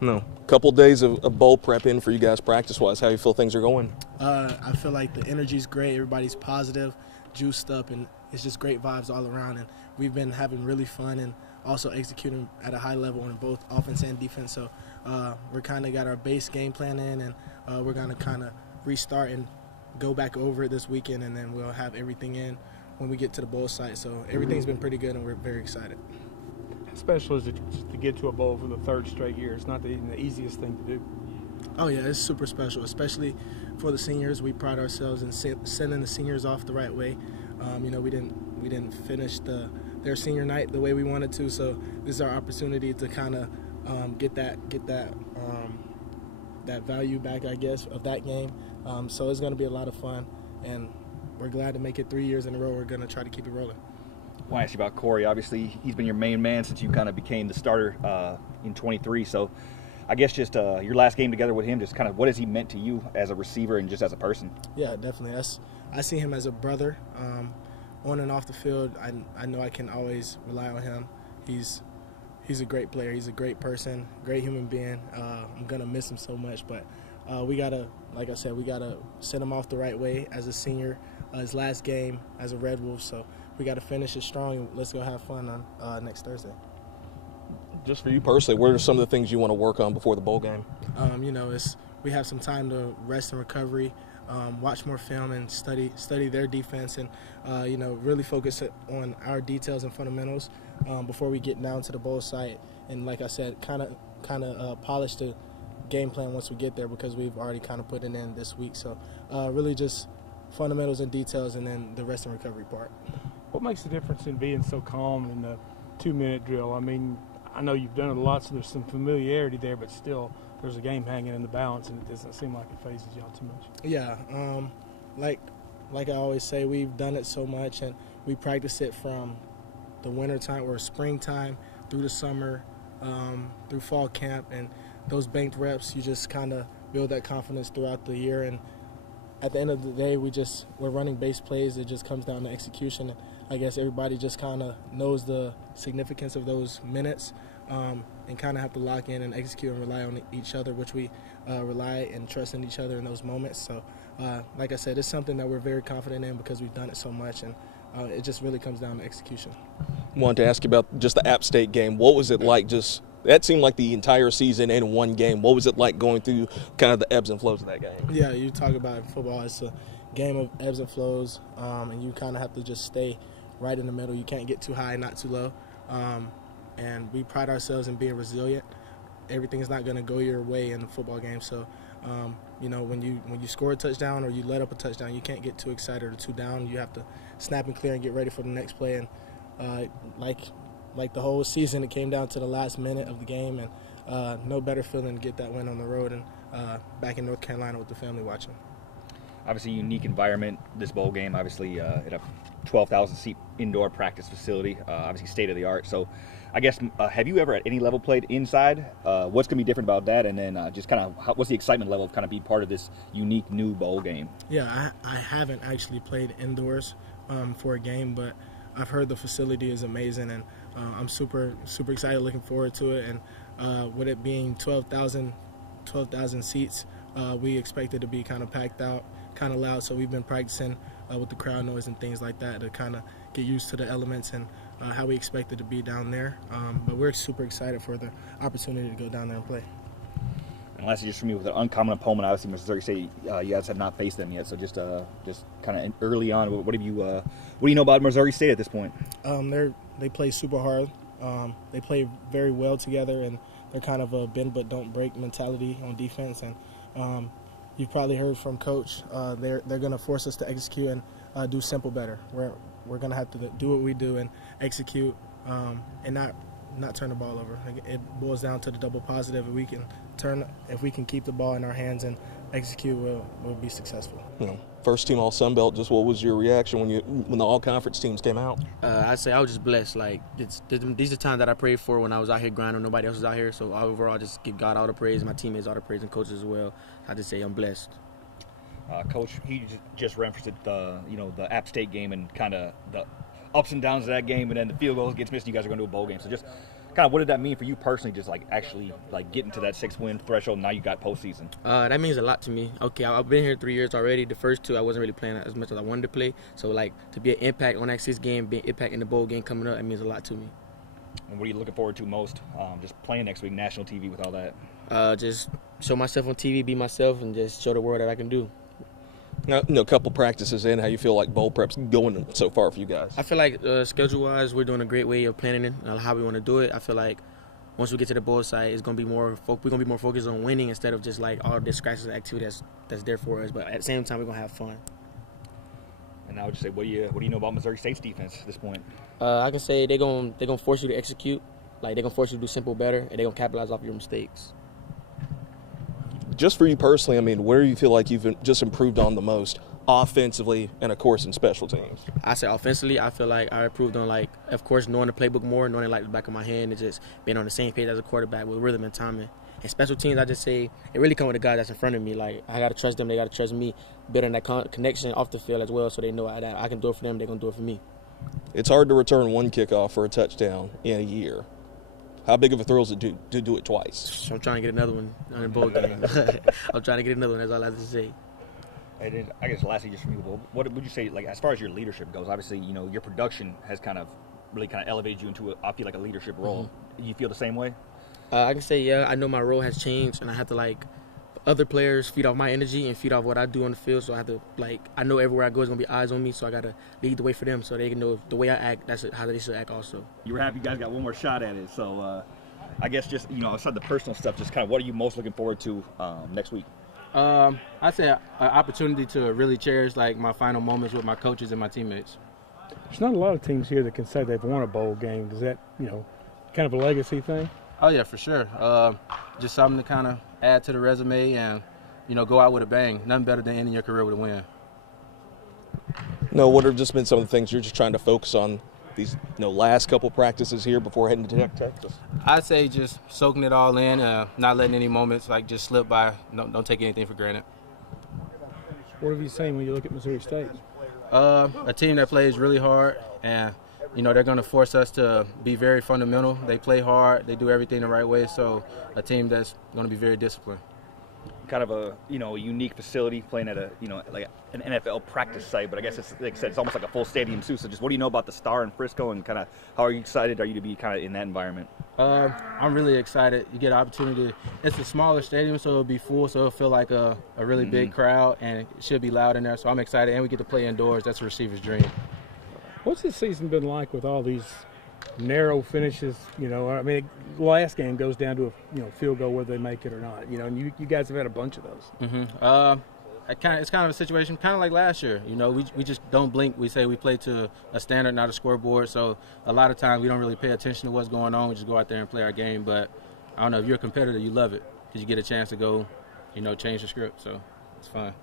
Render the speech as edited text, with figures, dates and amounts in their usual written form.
No. Couple days of bowl prep in for you guys practice-wise. How you feel things are going? I feel like the energy's great. Everybody's positive, juiced up, and it's just great vibes all around. And we've been having really fun and also executing at a high level on both offense and defense. So we're kind of got our base game plan in, and we're going to kind of restart and go back over it this weekend, and then we'll have everything in when we get to the bowl site. So everything's been pretty good, and we're very excited. How special is it to get to a bowl for the third straight year? It's not the easiest thing to do. Oh yeah, it's super special, especially for the seniors. We pride ourselves in sending the seniors off the right way. We didn't finish their senior night the way we wanted to, so this is our opportunity to kind of get that value back, I guess, of that game. So it's going to be a lot of fun, and we're glad to make it 3 years in a row. We're going to try to keep it rolling. I want to ask you about Corey. Obviously, he's been your main man since you kind of became the starter in 23. So I guess just your last game together with him, just kind of what has he meant to you as a receiver and just as a person? Yeah, definitely. I see him as a brother. On and off the field, I know I can always rely on him. He's a great player. He's a great person, great human being. I'm going to miss him so much, but we got to, like I said, we got to send him off the right way as a senior, his last game as a Red Wolf. So we got to finish it strong. Let's go have fun on next Thursday. Just for you personally, what are some of the things you want to work on before the bowl game? We have some time to rest and recovery, watch more film and study their defense, and really focus on our details and fundamentals before we get down to the bowl site. And like I said, kind of polish the game plan once we get there, because we've already kind of put it in this week. So really just fundamentals and details, and then the rest and recovery part. What makes the difference in being so calm in the 2-minute drill? I mean, I know you've done it a lot, so there's some familiarity there, but still there's a game hanging in the balance, and it doesn't seem like it phases y'all too much. Yeah, like I always say, we've done it so much, and we practice it from the winter time or springtime through the summer, through fall camp, and those banked reps, you just kind of build that confidence throughout the year. And at the end of the day, we're running base plays. It just comes down to execution. I guess everybody just kind of knows the significance of those minutes, and kind of have to lock in and execute and rely on each other, which we rely and trust in each other in those moments. So, like I said, it's something that we're very confident in because we've done it so much, and it just really comes down to execution. Wanted to ask you about just the App State game. What was it like? That seemed like the entire season in one game. What was it like going through kind of the ebbs and flows of that game? Yeah, you talk about football. It's a game of ebbs and flows, and you kind of have to just stay right in the middle. You can't get too high, not too low. And we pride ourselves in being resilient. Everything's not going to go your way in the football game. So, when you score a touchdown or you let up a touchdown, you can't get too excited or too down. You have to snap and clear and get ready for the next play. And like the whole season, it came down to the last minute of the game, and no better feeling to get that win on the road and back in North Carolina with the family watching. Obviously, unique environment, this bowl game, obviously at a 12,000-seat indoor practice facility, obviously state-of-the-art. So I guess, have you ever at any level played inside? What's going to be different about that? And then just kind of what's the excitement level of kind of being part of this unique new bowl game? Yeah, I haven't actually played indoors for a game, but I've heard the facility is amazing, and I'm super excited, looking forward to it. And with it being 12,000 seats, we expect it to be kind of packed out, kind of loud. So we've been practicing with the crowd noise and things like that to kind of get used to the elements and how we expect it to be down there. But we're super excited for the opportunity to go down there and play. And lastly, just for me, with an uncommon opponent, obviously Missouri State, you guys have not faced them yet. So just kind of early on, what do you know about Missouri State at this point? They play super hard. They play very well together, and they're kind of a bend but don't break mentality on defense. And you've probably heard from Coach. They're going to force us to execute and do simple better. We're going to have to do what we do and execute, and not turn the ball over. It boils down to the double positive. If we can keep the ball in our hands and execute, we'll be successful. First team all Sun Belt. Just what was your reaction when the all conference teams came out? I'd say I was just blessed. Like these are times that I prayed for when I was out here grinding. Nobody else was out here. So overall, just give God all the praise, my teammates all the praise, and coaches as well. I just say I'm blessed. Coach, he just referenced the App State game and kind of the ups and downs of that game, and then the field goal gets missed. You guys are going to a bowl game, so just Kind of what did that mean for you personally, just like actually like getting to that 6-win threshold? Now you got postseason. That means a lot to me. Okay, I've been here 3 years already. The first 2, I wasn't really playing as much as I wanted to play. So, like, to be an impact on that 6th game, be an impact in the bowl game coming up, it means a lot to me. And what are you looking forward to most? Just playing next week, national TV with all that. Just show myself on TV, be myself, and just show the world that I can do. Now, a couple practices in, how you feel like bowl prep's going so far for you guys? I feel like schedule-wise, we're doing a great way of planning it, how we want to do it. I feel like once we get to the bowl site, it's gonna be more. We're gonna be more focused on winning instead of just like all the scratches activity that's there for us. But at the same time, we're gonna have fun. And I would just say, what do you know about Missouri State's defense at this point? I can say they're gonna force you to execute. Like, they're gonna force you to do simple better, and they're gonna capitalize off your mistakes. Just for you personally, I mean, where do you feel like you've just improved on the most offensively and, of course, in special teams? I say offensively, I feel like I improved on, like, of course, knowing the playbook more, knowing it like the back of my hand, and just being on the same page as a quarterback with rhythm and timing. And special teams, I just say it really comes with the guy that's in front of me. Like, I got to trust them, they got to trust me, building that connection off the field as well, so they know that I can do it for them, they're going to do it for me. It's hard to return one kickoff for a touchdown in a year. How big of a thrill is it to do it twice? I'm trying to get another one on the bowl game. I'm trying to get another one, that's all I have to say. And then I guess lastly, just from you, what would you say, like, as far as your leadership goes? Obviously, you know, your production has really elevated you into I feel like a leadership role. Mm-hmm. You feel the same way? I can say, yeah, I know my role has changed, and I have to, like, other players feed off my energy and feed off what I do on the field. So I have to, like, I know everywhere I go is going to be eyes on me, so I got to lead the way for them so they can know the way I act, that's how they should act also. You were happy you guys got one more shot at it. So I guess just, you know, aside the personal stuff, just kind of what are you most looking forward to next week? I'd say an opportunity to really cherish, like, my final moments with my coaches and my teammates. There's not a lot of teams here that can say they've won a bowl game. Is that, you know, kind of a legacy thing? Oh, yeah, for sure. Just something to kind of add to the resume and, you know, go out with a bang. Nothing better than ending your career with a win. No, what have just been some of the things you're just trying to focus on these, you know, last couple practices here before heading to Texas? I'd say just soaking it all in, not letting any moments, like, just slip by. Don't take anything for granted. What have you seen when you look at Missouri State? A team that plays really hard, and, you know, they're going to force us to be very fundamental. They play hard. They do everything the right way. So a team that's going to be very disciplined. Kind of a, you know, a unique facility, playing at a, you know, like an NFL practice site, but I guess it's, like I said, it's almost like a full stadium too. So just what do you know about the Star in Frisco, and kind of how excited are you to be kind of in that environment? I'm really excited. You get an opportunity. It's a smaller stadium, so it'll be full, so it'll feel like a really big crowd, and it should be loud in there. So I'm excited, and we get to play indoors. That's a receiver's dream. What's this season been like with all these narrow finishes? You know, I mean, the last game goes down to a, you know, field goal whether they make it or not. You know, and you guys have had a bunch of those. Mm-hmm. It's kind of a situation kind of like last year. You know, we just don't blink. We say we play to a standard, not a scoreboard. So a lot of times we don't really pay attention to what's going on. We just go out there and play our game. But I don't know, if you're a competitor, you love it because you get a chance to go, you know, change the script. So it's fun.